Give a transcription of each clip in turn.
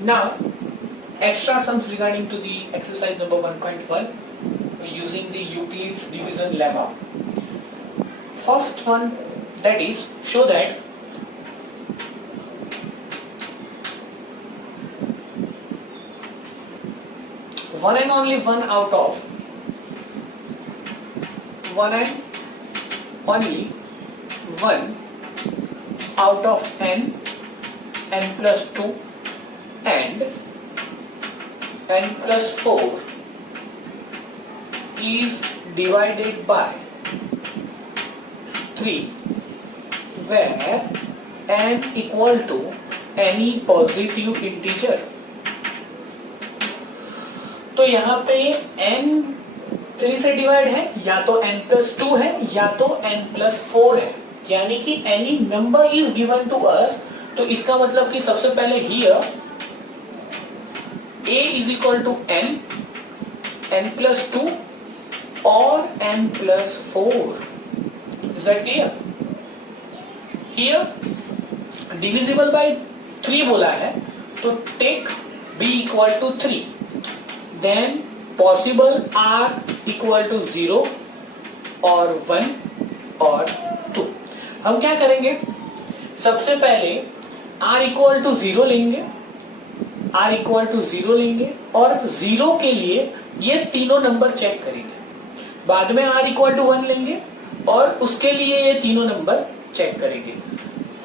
Now, extra sums regarding to the exercise number 1.1 using the Euclid's division lemma. First one, that is, show that one and only one out of n plus 2 and n plus 4 is divided by 3 where n equal to any positive integer. तो यहाँ पे n 3 से divide है, या तो n plus 2 है या तो n plus 4 है, यानी कि any number is given to us. तो इसका मतलब कि सबसे पहले here a is equal to n plus 2 or n plus 4. Is that clear? Here divisible by 3 बोला है, तो take b equal to 3. Then possible r equal to 0 or 1 or 2. हम क्या करेंगे, सबसे पहले r equal to 0 लेंगे, r equal to 0 लेंगे और 0 के लिए ये तीनों नंबर चेक करेंगे. बाद में r equal to 1 लेंगे और उसके लिए ये तीनों नंबर चेक करेंगे.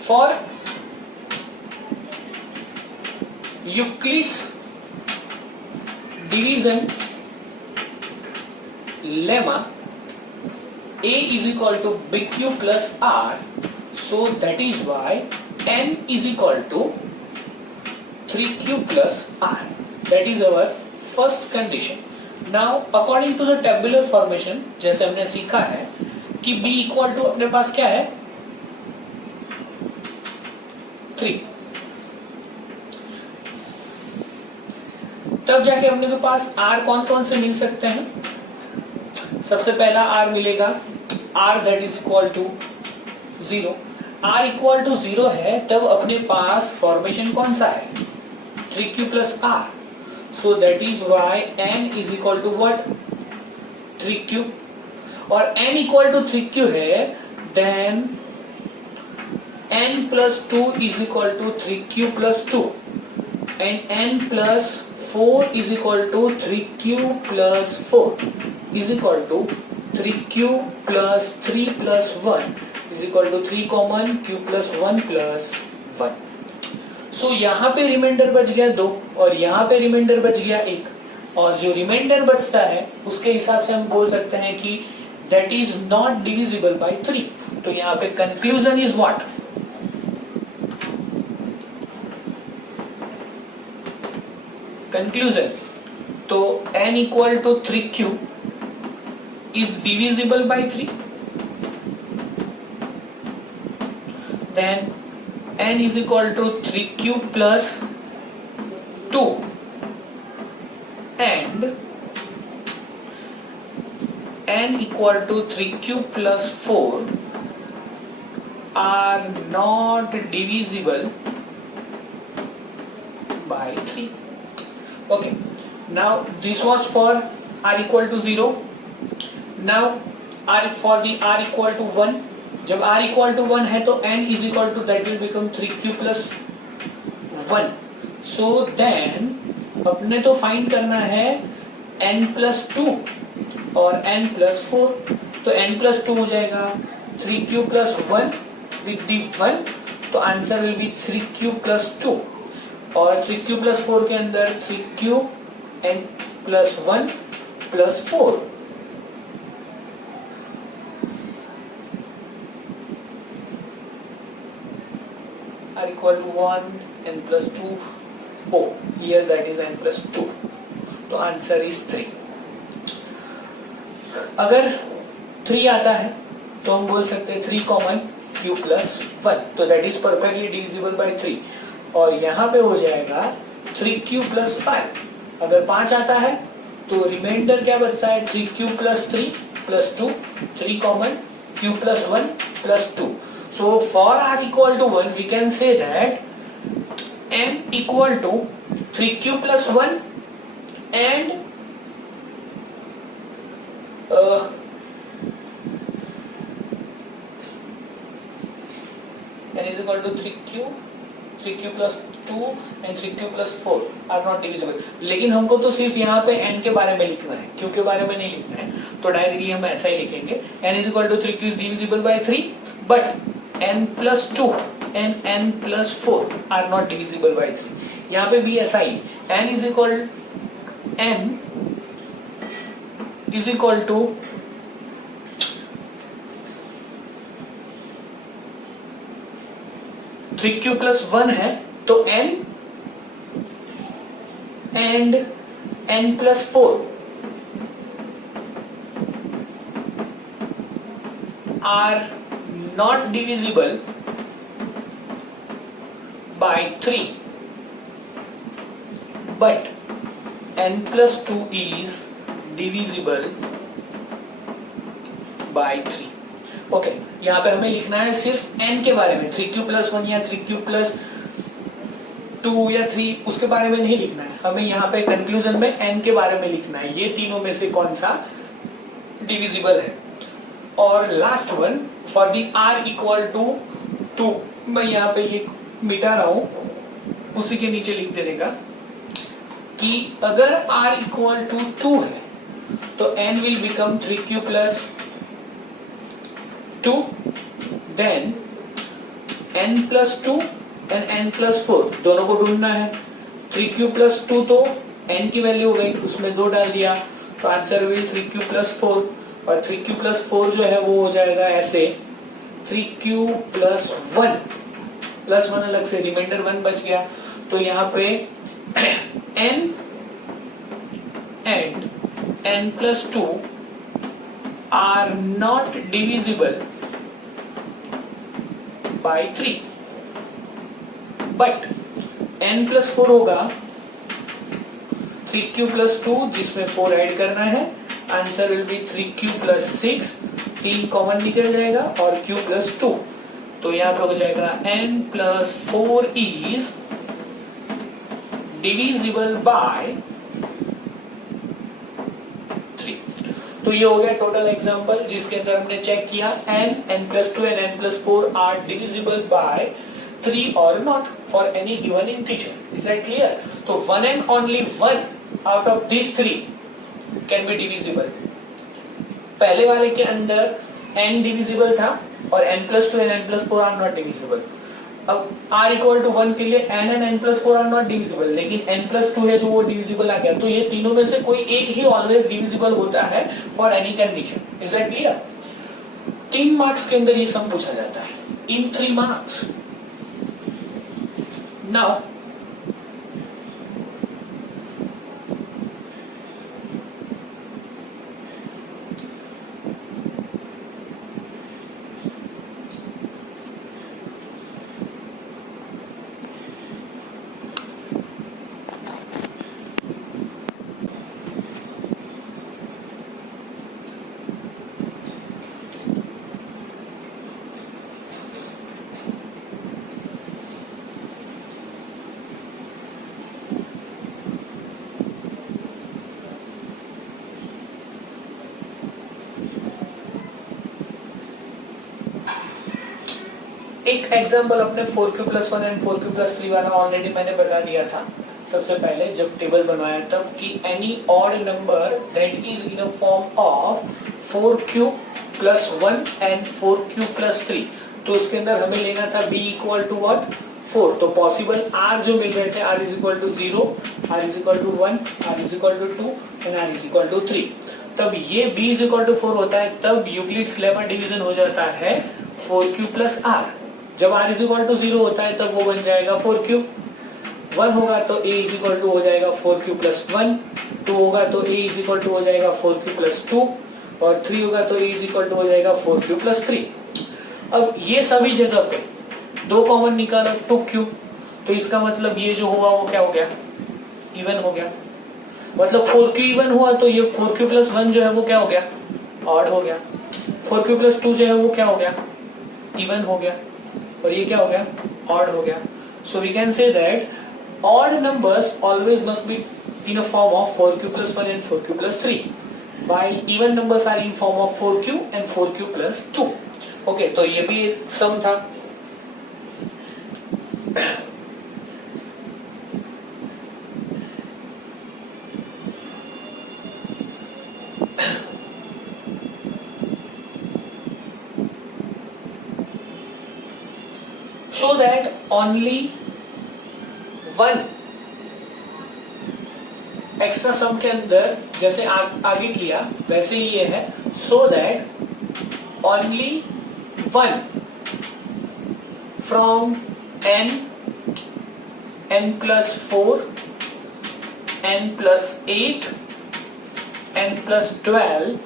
For Euclid's division lemma, a is equal to bq plus r, so that is why n is equal to 3q plus r. That is our first condition. Now according to the tabular formation, जैसे हमने सीखा है कि b equal to अपने पास क्या है 3, तब जाके अपने के पास r कौन कौन से मिल सकते हैं. सबसे पहला r मिलेगा r that is equal to 0. r equal to 0 है तब अपने पास फॉर्मेशन कौन सा है 3q plus r. So that is why n is equal to what 3q. और n equal to 3q है, then n plus 2 is equal to 3q plus 2 and n plus 4 is equal to 3q plus 4 is equal to 3q plus 3 plus 1 is equal to 3 common q plus 1 plus 1. So यहाँ पे reminder बच गया 2 और यहाँ पे reminder बच गया 1 और जो रिमाइंडर बचता है उसके हिसाब से हम बोल सकते हैं कि that is not divisible by 3. तो यहाँ पे conclusion is what? Conclusion, तो n equal to 3q is divisible by 3. Then n is equal to 3q plus 2 and n equal to 3q plus 4 are not divisible by 3. Okay, now this was for r equal to 0. Now r for the r equal to 1. जब r equal to 1 है तो n is equal to that will become 3q plus 1. So then अपने तो find करना है n plus 2 और n plus 4. तो n plus 2 हो जाएगा 3q plus 1 with the 1. तो answer will be 3q plus 2 और 3q plus 4 के अंदर 3q n plus 1 plus 4. r equal to 1 n plus 2 oh here that is n plus 2. तो answer is 3. अगर 3 आता है तो हम बोल सकते हैं 3 कॉमन q plus 1. तो that is perfectly divisible by 3 और यहाँ पे हो जाएगा 3q plus 5. अगर 5 आता है तो रिमाइंडर क्या बचता है 3q plus 3 plus 2 3 common q plus 1 plus 2. So for r equal to 1 we can say that n equal to 3q plus 1 and n is equal to 3q plus 2 and 3q plus 4 are not divisible. लेकिन हमको तो सिर्फ यहाँ पे n के बारे में लिखना है, q के बारे में नहीं लिखना है, तो डायरेक्टली हम ऐसा ही लिखेंगे n is equal to 3q is divisible by 3 but n plus 2 and n plus 4 are not divisible by 3. यहाँ पे भी ऐसा ही n is equal to 3q plus 1 है तो n and n plus 4 are not divisible by 3 but n plus 2 is divisible by 3. Okay यहाँ पे हमें लिखना है सिर्फ n के बारे में, 3q plus 1 या 3q plus 2 या 3 उसके बारे में नहीं लिखना है, हमें यहाँ पे कंक्लूजन में n के बारे में लिखना है, ये तीनों में से कौन सा डिविजिबल है. और last one for the r equal to 2, मैं यहाँ पे ये मिटा रहा हूँ, उसी के नीचे लिख देने का कि अगर r इक्वल टू 2 है तो n will become 3q plus 2 then n plus 2 and n plus 4 दोनों को ढूंढना है. 3q plus 2 तो n की वैल्यू हो गई, उसमें 2 डाल दिया तो आंसर हुई 3q plus 4 और 3q plus 4 जो है वो हो जाएगा ऐसे 3q plus 1 प्लस 1 अलग से रिमाइंडर 1 बच गया. तो यहाँ पे n and n plus 2 are not divisible by 3 but n plus 4 होगा 3q plus 2 जिसमें 4 ऐड करना है, answer will B 3q plus 6, 3 common निकल जाएगा और q plus 2, तो यहाँ पे हो जाएगा n plus 4 is divisible by 3. तो ये हो गया टोटल एग्जांपल जिसके अंदर हमने चेक किया n, n plus 2 and n plus 4 are divisible by 3 or not for any given integer. Is that clear? तो one and only one out of these 3 can be divisible. पहले वाले के अंदर n divisible था और n plus 2 and n plus 4 are not divisible. अब r equal to 1 के लिए n and n plus 4 are not divisible, लेकिन n plus 2 है जो वो divisible आ गया, तो ये तीनों में से कोई एक ही always divisible होता है for any condition. Is that clear? 3 marks के अंदर ये सम पूछा जाता है in 3 marks. Now एक एग्जांपल अपने 4q plus 1 and 4q plus 3 वाला ऑलरेडी मैंने बता दिया था सबसे पहले जब टेबल बनवाया तब कि any odd number that is in a form of 4q plus 1 and 4q plus 3, तो उसके अंदर हमें लेना था b equal to what 4. तो पॉसिबल r जो मिल रहे थे r is equal to 0, r is equal to 1, r is equal to 2 and r is equal to 3. तब ये b is equal to 4 होता है, तब यूक्लिड्स लेमा डिवीजन हो जाता है 4q plus r. जब r is equal to 0 होता है तब वो बन जाएगा 4q. 1 होगा तो a is equal to हो जाएगा 4q plus 1, 2 होगा तो a is equal to हो जाएगा 4q plus 2 और 3 होगा तो a is equal to हो जाएगा 4q plus 3. अब ये सभी जगह पे 2 कॉमन निकालो 2q, तो इसका मतलब ये जो हुआ वो क्या हो गया इवन हो गया. मतलब 4q इवन हुआ तो ये 4q plus 1 जो है वो क्या हो गया ऑड हो गया. 4q plus 2 जो है वो क्या हो गया इवन हो गया और ये क्या हो गया ऑड हो गया. So we can say that odd numbers always must be in a form of 4q plus 1 and 4q plus 3, while even numbers are in form of 4q and 4q plus 2. Okay, तो ये भी एक सम था. Show that only one extra sum के अंदर जैसे आगे किया वैसे ही ये है. So that only one from n plus 4, n plus 8, n plus 12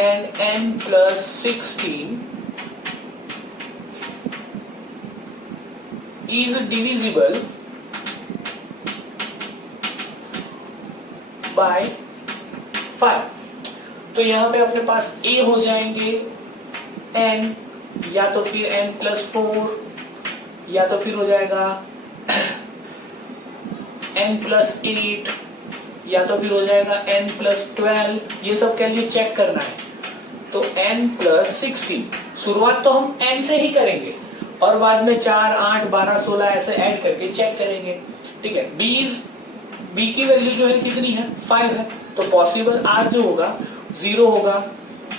and n plus 16 is divisible by 5. तो यहाँ पे अपने पास a हो जाएंगे n, या तो फिर n plus 4, या तो फिर हो जाएगा n plus 8, या तो फिर हो जाएगा n plus 12. ये सब के लिए चेक करना है. तो n plus 16 शुरुआत तो हम n से ही करेंगे और बाद में 4, 8, 12, 16 ऐसे ऐड करके चेक करेंगे. ठीक है. b की वैल्यू जो है कितनी है? 5 है. तो पॉसिबल r जो होगा 0 होगा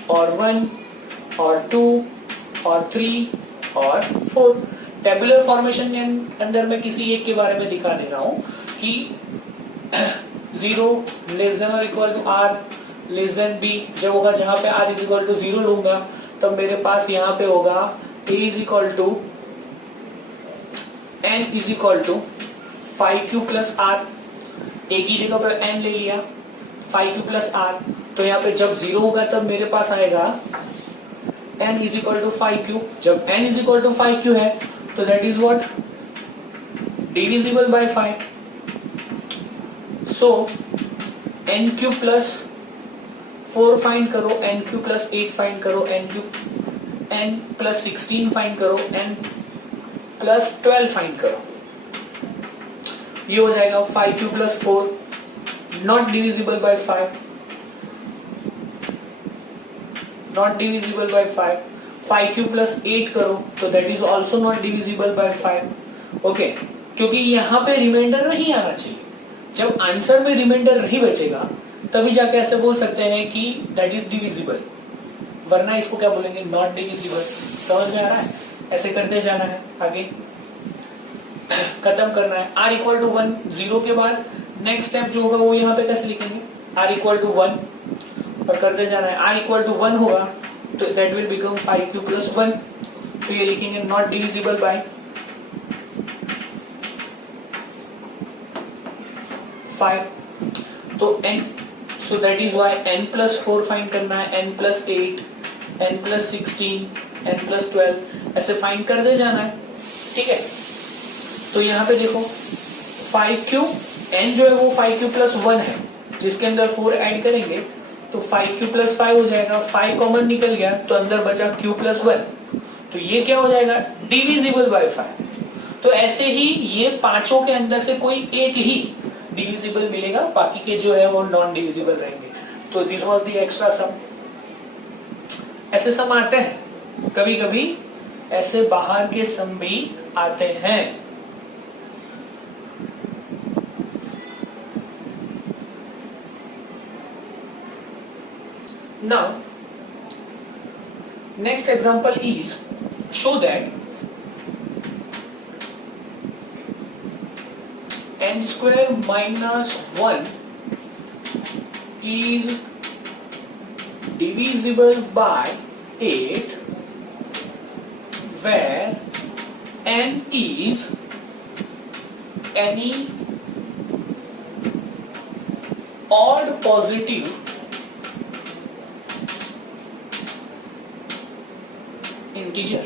और 1 और 2 और 3 और 4. टेबुलर फॉर्मेशन के अंदर मैं किसी एक के बारे में दिखा दे रहा हूं कि 0 लेस देन और equal to r less than b जब होगा, जहां पे r इज इक्वल टू 0 लूंगा तब मेरे पास यहाँ पे होगा a is equal to n is equal to 5q plus r. एक ही जगह पर n ले लिया 5q प्लस r. तो यहाँ पे जब 0 होगा तब मेरे पास आएगा n is equal to 5q. जब n is equal to 5q है तो that is what? Divisible by 5. So nq plus 4 find करो, nq प्लस 8 फाइंड करो, n प्लस 16 फाइंड करो, n प्लस 12 फाइंड करो. ये हो जाएगा 5q plus 4 not divisible by 5, not divisible by 5. 5q plus 8 करो तो that is also not divisible by 5. Okay, क्योंकि यहाँ पे रिमाइंडर नहीं आना चाहिए. जब आंसर में रिमाइंडर नहीं बचेगा तभी जाके ऐसे बोल सकते हैं कि दैट इज डिविजिबल, वरना इसको क्या बोलेंगे? Not divisible. समझ में आ रहा है? ऐसे करते जाना है, आगे खत्म करना है. r इक्वल टू 1, 0 के बाद नेक्स्ट स्टेप जो होगा वो यहाँ पे कैसे लिखेंगे? r इक्वल टू 1 और करते जाना है. r इक्वल टू 1 होगा तो that will become 5q plus 1. तो ये लिखेंगे नॉट डिविजिबल बाय 5. तो n, so that is why n plus 4 find करना है, n plus 8, n plus 16, n plus 12 ऐसे फाइंड करते जाना है. ठीक है. तो यहाँ पे देखो 5q, n जो है वो 5q प्लस 1 है, जिसके अंदर 4 ऐड करेंगे तो 5q प्लस 5 हो जाएगा. 5 कॉमन निकल गया तो अंदर बचा q प्लस 1. तो ये क्या हो जाएगा? Divisible by 5. तो ऐसे ही ये पांचों के अंदर से कोई एक ही डिविजिबल मिलेगा, बाकी के जो है वो नॉन डिविजिबल रहेंगे. तो दिस वाज द एक्स्ट्रा सम. ऐसे सम आते हैं कभी कभी, ऐसे बाहर के सम भी आते हैं. Now, next example is show that n square minus 1 is divisible by 8 where n is any odd positive integer.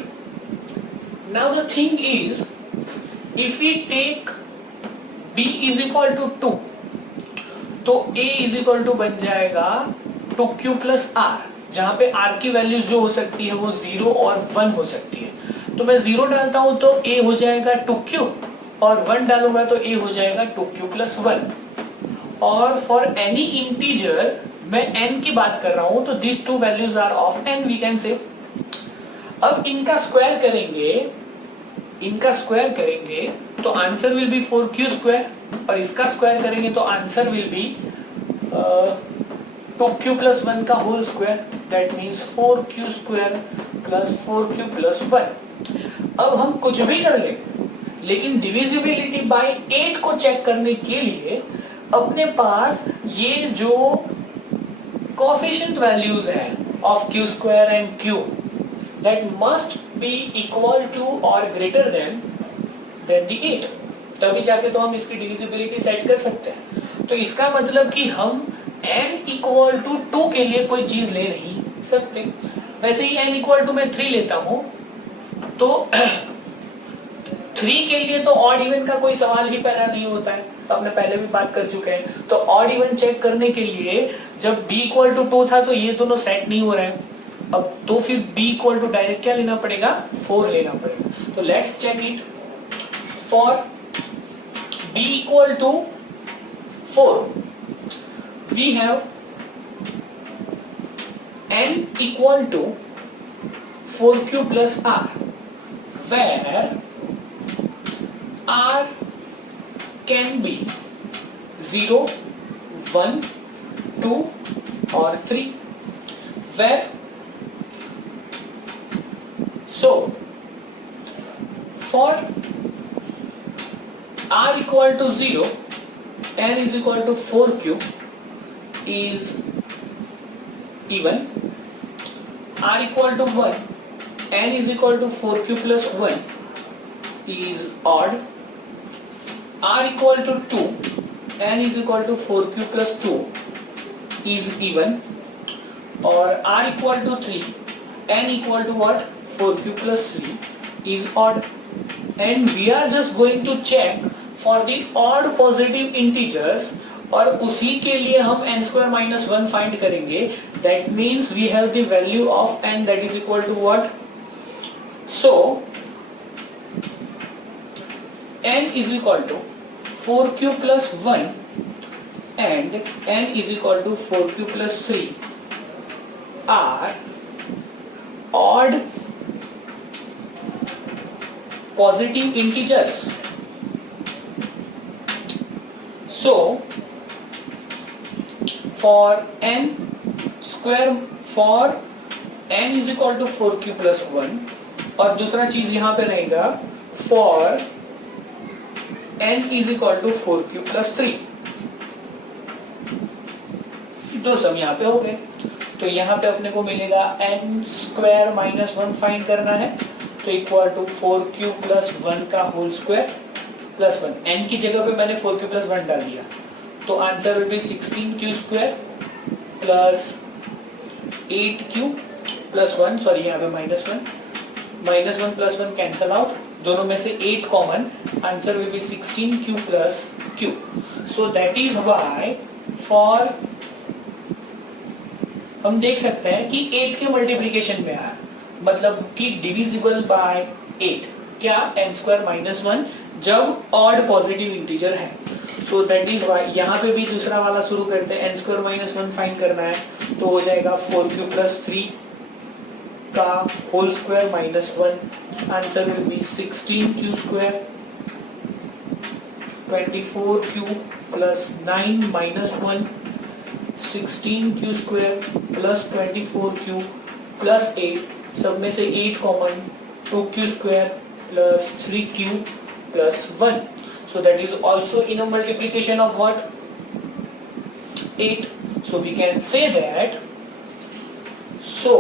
Now the thing is, if we take b is equal to 2 तो a is equal to बन जाएगा 2q plus r, जहां पे r की values जो हो सकती है वो 0 और 1 हो सकती है. तो मैं 0 डालता हूं तो a हो जाएगा 2q और 1 डालूंगा तो a हो जाएगा 2q प्लस 1। और फॉर एनी इंटीजर मैं n की बात कर रहा हूं तो this two values are of n we can say. अब इनका स्क्वायर करेंगे तो answer will B 4q square, और इसका स्क्वायर करेंगे तो answer will B 2q plus 1 का whole square, that means 4q square plus 4q plus 1। अब हम कुछ भी कर ले, लेकिन डिविजिबिलिटी बाय 8 को चेक करने के लिए अपने पास ये जो कोएफिशिएंट वैल्यूज है of q square and q, that must be equal to और ग्रेटर देन द 8, तभी जाके तो हम इसकी डिविजिबिलिटी सेट कर सकते हैं। तो इसका मतलब कि हम n इक्वल टू 2 के लिए कोई चीज ले नहीं सकते। वैसे ही n इक्वल टू मैं 3 लेता हूं तो 3 के लिए तो ऑड इवन का कोई सवाल ही पैदा नहीं होता है, अपने पहले भी बात कर चुके हैं। तो ऑड इवन चेक करने के लिए जब b इक्वल टू 2 था तो ये दोनों सेट नहीं हो रहे हैं, अब तो फिर b इक्वल टू डायरेक्ट क्या लेना पड़ेगा, 4 लेना पड़ेगा। तो let's check it. For b equal to 4 we have n equal to 4q plus r, where r can be 0, 1, 2 or 3, where so for r equal to 0, n is equal to 4q is even, r equal to 1, n is equal to 4q plus 1 is odd, r equal to 2, n is equal to 4q plus 2 is even, or r equal to 3, n equal to what, 4q plus 3 is odd. And we are just going to check for the odd positive integers, और उसी के लिए हम n square minus 1 find करेंगे। That means we have the value of n that is equal to what? So n is equal to 4q plus 1 and n is equal to 4q plus 3 are odd positive integers. So for n is equal to 4q plus 1, और दूसरा चीज यहां पे रहेगा for n is equal to 4q plus 3, दो सम यहाँ पे हो गए। तो यहाँ पे अपने को मिलेगा n स्क्वायर माइनस 1 फाइंड करना है, तो इक्वल टू 4q प्लस 1 का होल स्क्वायर प्लस 1, n की जगह पे मैंने 4q प्लस 1 डाल दिया, तो answer will be 16q square plus 8q plus 1, sorry यहाँ पे माइनस 1 प्लस 1 कैंसल आउट, दोनों में से 8 common, answer will be 16q plus q। So that is why for, हम देख सकते हैं कि 8 के मल्टीप्लीकेशन में आया, मतलब कि डिविजिबल बाय 8 क्या, n स्क्वायर माइनस 1 जब ऑड पॉजिटिव इंटीजर है। सो दैट इज व्हाई यहाँ पे भी दूसरा वाला शुरू करते हैं, n स्क्वायर माइनस 1 फाइंड करना है, तो हो जाएगा 4q प्लस 3 का whole square minus 1, answer will be 16q square 24q plus 9 minus 1, 16q square plus 24q plus 8, सब में से 8 common, 2q square plus 3q plus 1, so that is also in a multiplication of what, 8. So we can say that, so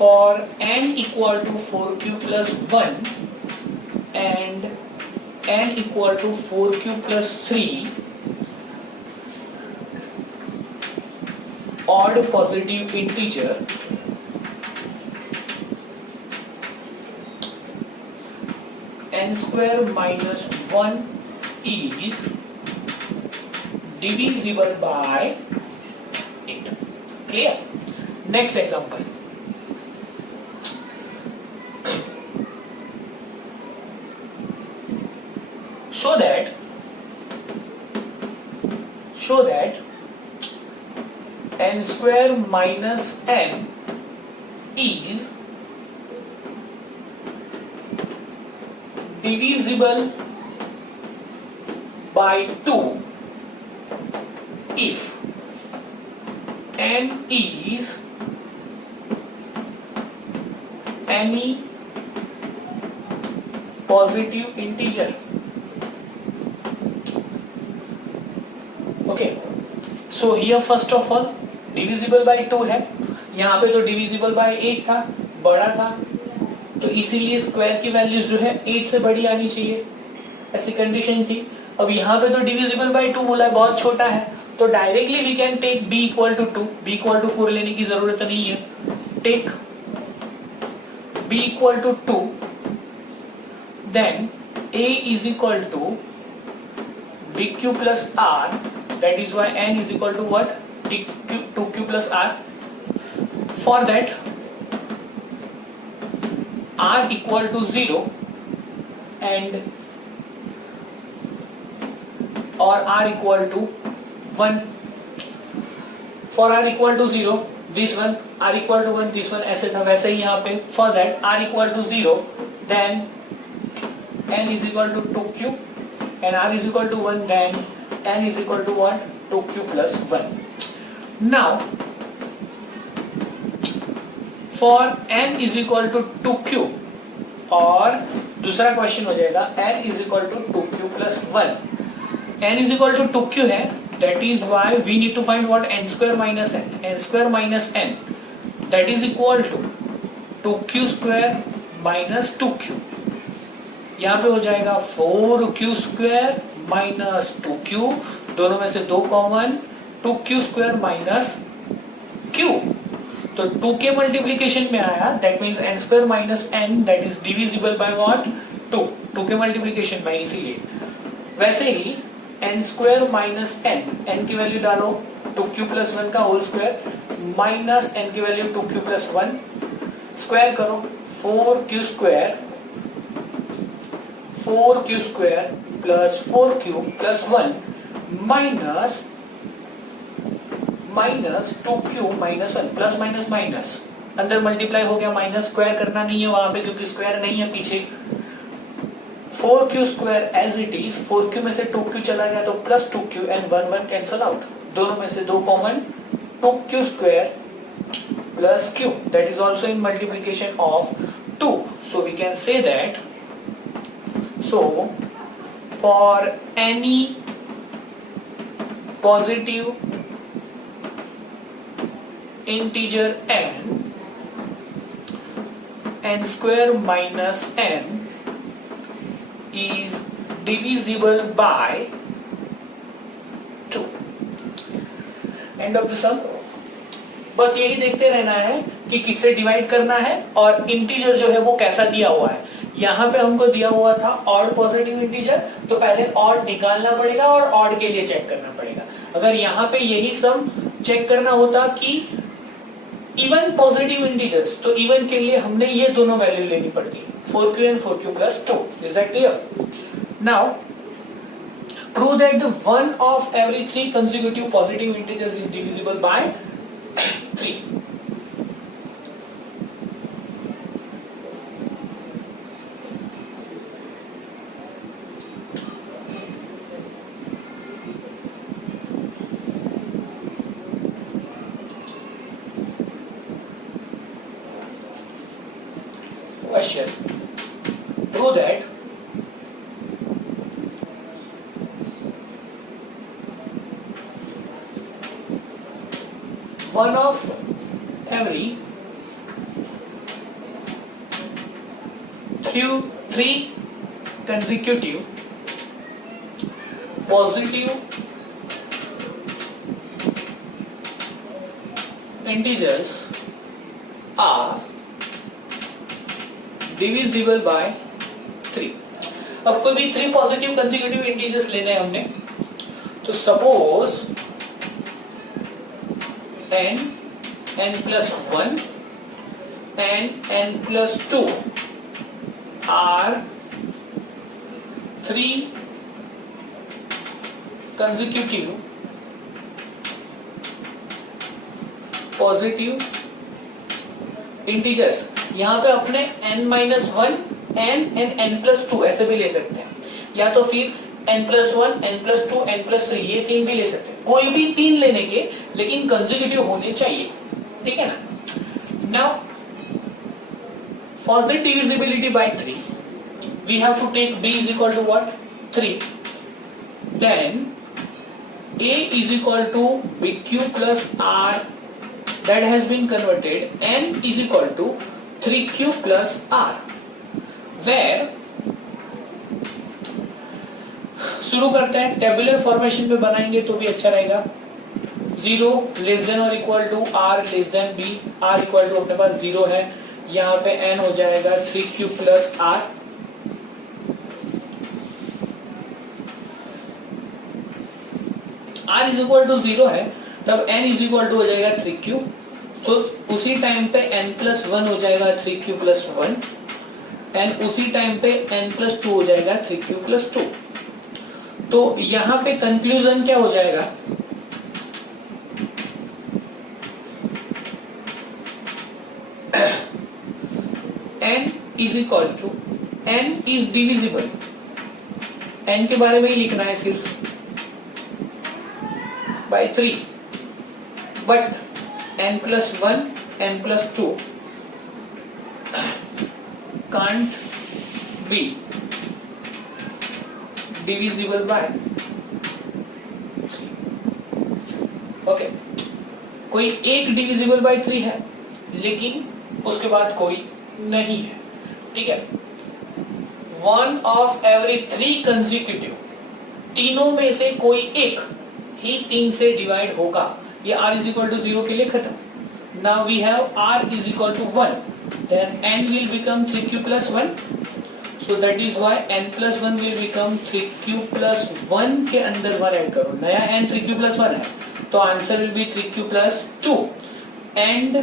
for n equal to 4q plus 1 and n equal to 4q plus 3 odd positive integer, n square minus 1 is divisible by 8. Clear? Next example. n square minus n is divisible by 2 if n is any positive integer. Okay, so here first of all divisible by 2 है, यहाँ पे तो divisible by 8 था, बड़ा था, तो इसीलिए square की वैल्यूज जो है 8 से बड़ी आनी चाहिए, ऐसी कंडीशन थी। अब यहाँ पे तो divisible by 2 बोला है, बहुत छोटा है, तो directly we can take b equal to 2, b equal to 4 लेने की जरूरत नहीं है। Take b equal to 2, then a is equal to bq plus r, that is why n is equal to what? 2q plus r. For that r equal to 0 and or r equal to 1. For r equal to 0 this one, r equal to 1 this one, ऐसे था वैसे ही यहाँ पे। For that r equal to 0 then n is equal to 2q and r is equal to 1, then n is equal to what? 2q plus 1. Now for n is equal to 2q, और दूसरा question हो जाएगा n is equal to 2q plus 1. n is equal to 2q है, that is why we need to find what? n square minus n. n square minus n, that is equal to 2q square minus 2q. यहाँ पे हो जाएगा 4q square minus 2q, दोनों में से 2 common, 2q square minus q, तो 2 के multiplication में आया, that means n square minus n, that is divisible by what? 2, 2 के मल्टीप्लीकेशन में, इसीलिए। वैसे ही n square minus n, n की वैल्यू डालो 2q प्लस 1 का होल स्क्वायर माइनस n की वैल्यू 2q प्लस 1, स्क्वायर करो 4q square plus 4q plus 1 minus 2q minus 1, plus minus minus, अंदर मल्टीप्लाई हो गया, माइनस स्क्वायर करना नहीं है वहां पे क्योंकि स्क्वायर नहीं है पीछे। 4q square as it is, 4q में से 2q चला गया तो plus 2q and 1 1 cancel out, दोनों में से 2 common, 2q square plus q, that is also in multiplication of 2, so we can say that, so for any positive integer n square minus n is divisible by 2. End of the sum. बस यही देखते रहना है कि किससे divide करना है और इंटीजर जो है वो कैसा दिया हुआ है। यहाँ पे हमको दिया हुआ था ऑड पॉजिटिव इंटीजर, तो पहले ऑड निकालना पड़ेगा और ऑड के लिए चेक करना पड़ेगा। अगर यहाँ पे यही सम चेक करना होता कि इवन पॉजिटिव इंटीजर्स, तो इवन के लिए हमने ये दोनों वैल्यू लेनी पड़ती, 4q and 4q plus 2. Is that clear? Now prove that the one of every 3 consecutive positive integers is divisible by 3. Question. Prove that one of every 3 consecutive positive integers are divisible by 3. अब कोई भी 3 positive consecutive integers लेने हैं हमने, तो suppose n plus 1 and n plus 2 are 3 consecutive positive integers, यहाँ पे अपने n-1 n एंड n+2 ऐसे भी ले सकते हैं, या तो फिर n+1 n+2 n+3 ये तीन भी ले सकते हैं, कोई भी तीन लेने के, लेकिन कंसेक्यूटिव होने चाहिए, ठीक है ना। Now for the divisibility by 3 we have to take b is equal to what 3, then a is equal to bq plus r that has been converted, n is equal to 3q plus r, where शुरू करते हैं, tabular formation में बनाएंगे तो भी अच्छा रहेगा। 0 less than और equal to r less than b, r equal to अपने पास 0 है, यहाँ पे n हो जाएगा 3q plus r, r is equal to 0 है, तब n इज इक्वल टू हो जाएगा 3q, सो उसी टाइम पे n+1 हो जाएगा 3q प्लस 1, एंड उसी टाइम पे n+2 हो जाएगा 3q प्लस 2। तो यहाँ पे कंक्लूजन क्या हो जाएगा, n is equal to, n is divisible, n के बारे में ही लिखना है सिर्फ, by 3, but n+1 n+2 can't be divisible by 3। Okay, कोई एक डिविजिबल बाय 3 है, लेकिन उसके बाद कोई नहीं है, ठीक है। 1 ऑफ एवरी 3 कंसेक्यूटिव, तीनों में से कोई एक ही 3 से डिवाइड होगा, ये r इज इक्वल टू 0 के लिए खत्म। Now we have r is equal to 1, then n will become 3q plus 1, so that is why n+1 will become 3q plus 1 के अंदर 1 ऐड करो, नया n 3q प्लस 1 है, तो answer will B 3q plus 2, and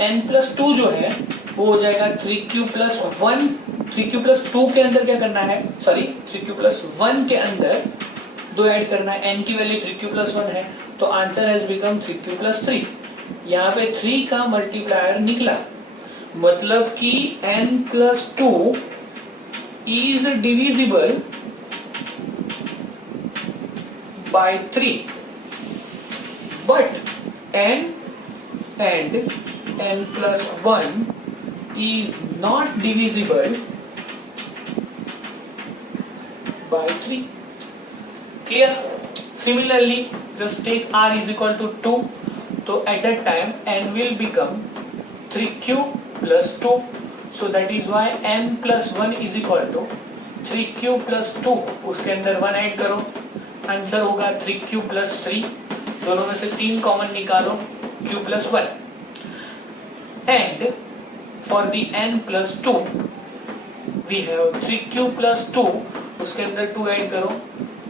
n+2 जो है वो हो जाएगा 3q प्लस 1, 3q प्लस 2 के अंदर क्या करना है, सॉरी 3q प्लस 1 के अंदर 2 ऐड करना है, n की वैल्यू 3q प्लस 1 है, तो answer has become 3q plus 3। यहाँ पे 3 का मल्टीप्लायर निकला, मतलब कि n+2 is divisible by 3, but n and n+1 is not divisible by 3। Clear? Similarly, just take r is equal to 2, so at that time n will become 3q plus 2, so that is why n+1 is equal to 3q plus 2, उसके अंदर 1 add करो, answer होगा 3q plus 3, दोनों में से 3 common निकालो, q plus 1, and for the n+2 we have 3q plus 2, उसके अंदर 2 ऐड करो,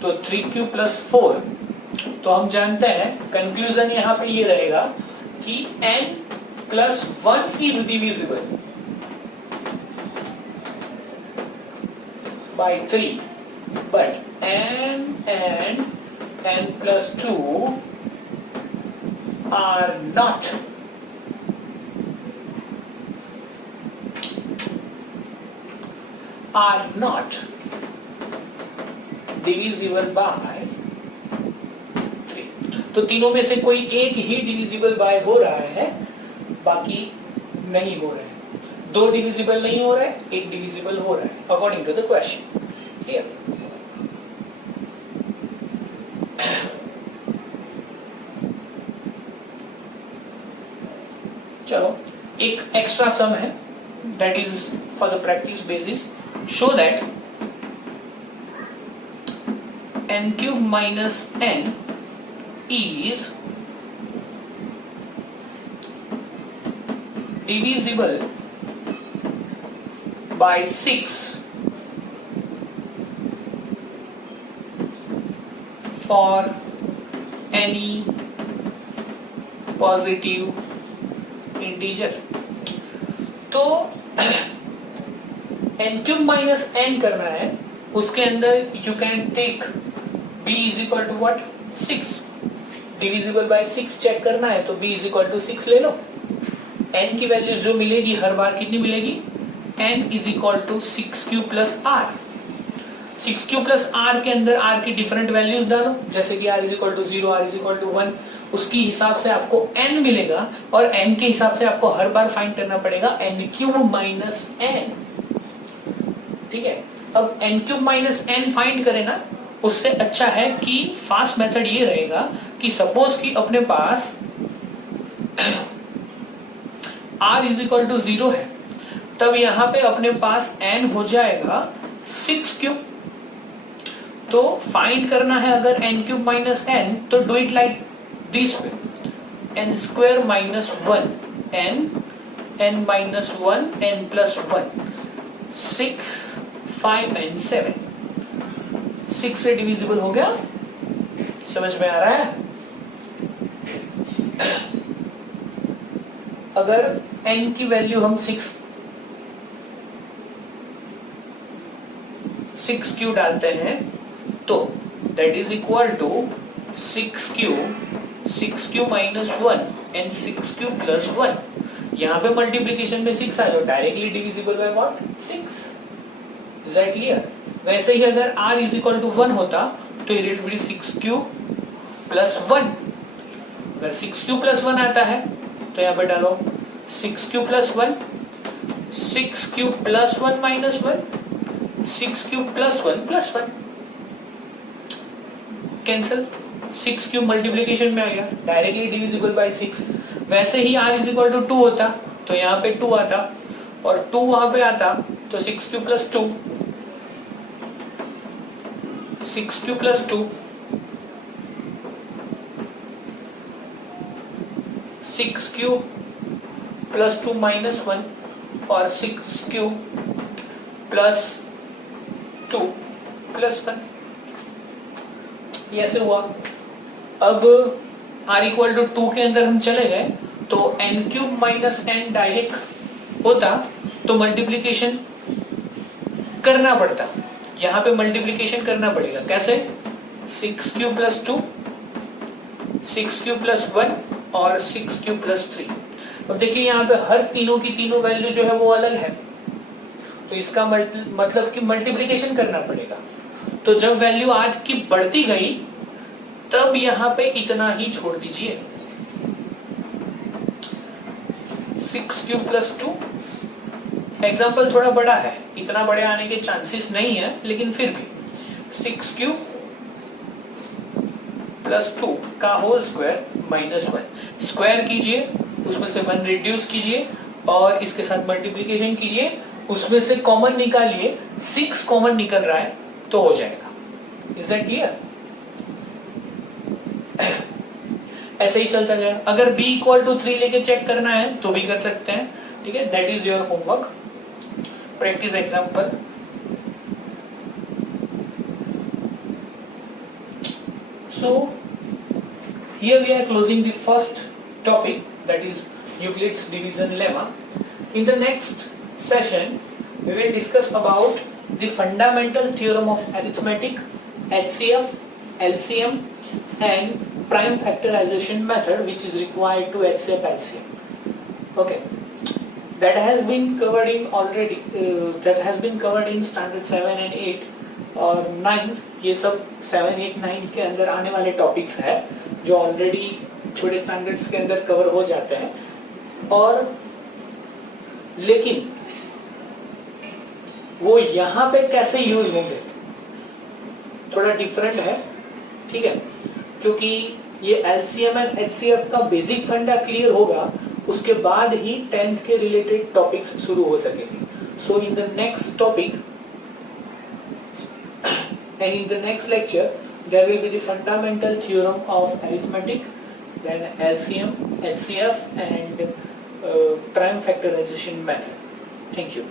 तो 3q plus 4। तो हम जानते हैं कंक्लूजन यहाँ पे ये रहेगा कि n+1 is divisible by 3, but n and n+2 are not divisible by 3। तो तीनों में से कोई एक ही डिविजिबल बाय हो रहा है, बाकी नहीं हो रहे हैं, 2 डिविजिबल नहीं हो रहा है, 1 डिविजिबल हो रहा है, according to the question. Clear? चलो एक एक्स्ट्रा सम है, that is for the practice basis, show that n cube minus n is divisible by 6 for any positive integer। तो n cube minus n करना है, उसके अंदर you can take b is equal to what 6, divisible by 6 check करना है तो b is equal to 6 ले लो। n की वैल्यू जो मिलेगी हर बार कितनी मिलेगी, n is equal to 6q plus r। 6q plus r के अंदर r की डिफरेंट वैल्यूज डालो, जैसे कि r is equal to 0, r is equal to 1, उसकी हिसाब से आपको n मिलेगा और n के हिसाब से आपको हर बार फाइंड करना पड़ेगा n क्यूब माइनस n। ठीक है, अब n cube minus n find करें ना, उससे अच्छा है कि फास्ट मेथड ये रहेगा कि सपोज कि अपने पास r इज इक्वल टू 0 है, तब यहां पे अपने पास n हो जाएगा 6q। तो फाइंड करना है अगर n क्यूब माइनस n, तो do it like this way, n square minus 1 n minus 1 n plus 1 6 5 and 7। 6 से डिविजिबल हो गया, समझ में आ रहा है? अगर n की वैल्यू हम 6q डालते हैं तो that is equal to 6q minus 1 and 6q plus 1। यहाँ पे मल्टीप्लीकेशन में 6 आएगा, directly divisible by what, 6। Is that clear? वैसे ही अगर r इज इक्वल टू 1 होता तो it will be 6q plus 1। अगर 6q प्लस 1 आता है तो यहाँ पे डालो 6q plus 1, 6q plus 1 minus 1, 6q plus 1 plus 1, cancel. 6q multiplication में आ गया, डायरेक्टली डिविजिबल बाय 6। वैसे ही r इज इक्वल टू 2 होता तो यहाँ पे 2 आता और 2 वहां पे आता तो 6q plus 2, 6q plus 2, 6q plus 2 minus 1 और 6q प्लस 2 प्लस 1। ये ऐसे हुआ। अब r इक्वल टू 2 के अंदर हम चले गए तो n cube minus n direct होता तो मल्टीप्लीकेशन करना पड़ता, यहाँ पे मल्टीप्लीकेशन करना पड़ेगा। कैसे? 6q प्लस 2, 6q प्लस 1 और 6q प्लस 3। अब देखिए यहाँ पे हर तीनों की तीनों वैल्यू जो है वो अलग है, तो इसका मतलब कि मल्टीप्लीकेशन करना पड़ेगा। तो जब वैल्यू 8 की बढ़ती गई तब यहाँ पे इतना ही छोड़ दीजिए, 6q प्लस 2। एग्जाम्पल थोड़ा बड़ा है, इतना बड़े आने के चांसेस नहीं है, लेकिन फिर भी 6q प्लस 2 का होल स्क्वायर माइनस 1। स्क्वायर कीजिए, उसमें से 1 रिड्यूस कीजिए और इसके साथ मल्टीप्लीकेशन कीजिए, उसमें से कॉमन निकालिए, 6 कॉमन निकल रहा है तो हो जाएगा। Is that clear? ऐसे ही चलता जाए। अगर b इक्वल टू 3 लेके चेक करना है तो भी कर सकते हैं, ठीक है? That is your homework. Practice example. So here we are closing the first topic, that is Euclid's division lemma. In the next session we will discuss about the fundamental theorem of arithmetic, HCF, LCM and prime factorization method which is required to HCF LCM. Okay, that has been covered in already that has been covered in standard 7 and 8 और 9। ये सब 7, 8, 9 के अंदर आने वाले topics हैं जो already छोटे स्टैंडर्ड्स के अंदर कवर हो जाते हैं। और लेकिन वो यहाँ पे कैसे यूज होंगे थोड़ा डिफरेंट है, ठीक है? क्योंकि ये LCM एंड HCF का बेसिक फंडा क्लियर होगा, उसके बाद ही 10th के रिलेटेड टॉपिक्स शुरू हो सकेंगे। So in the next topic and in the next lecture there will be the fundamental theorem of arithmetic, then LCM, HCF and prime factorization method. Thank you.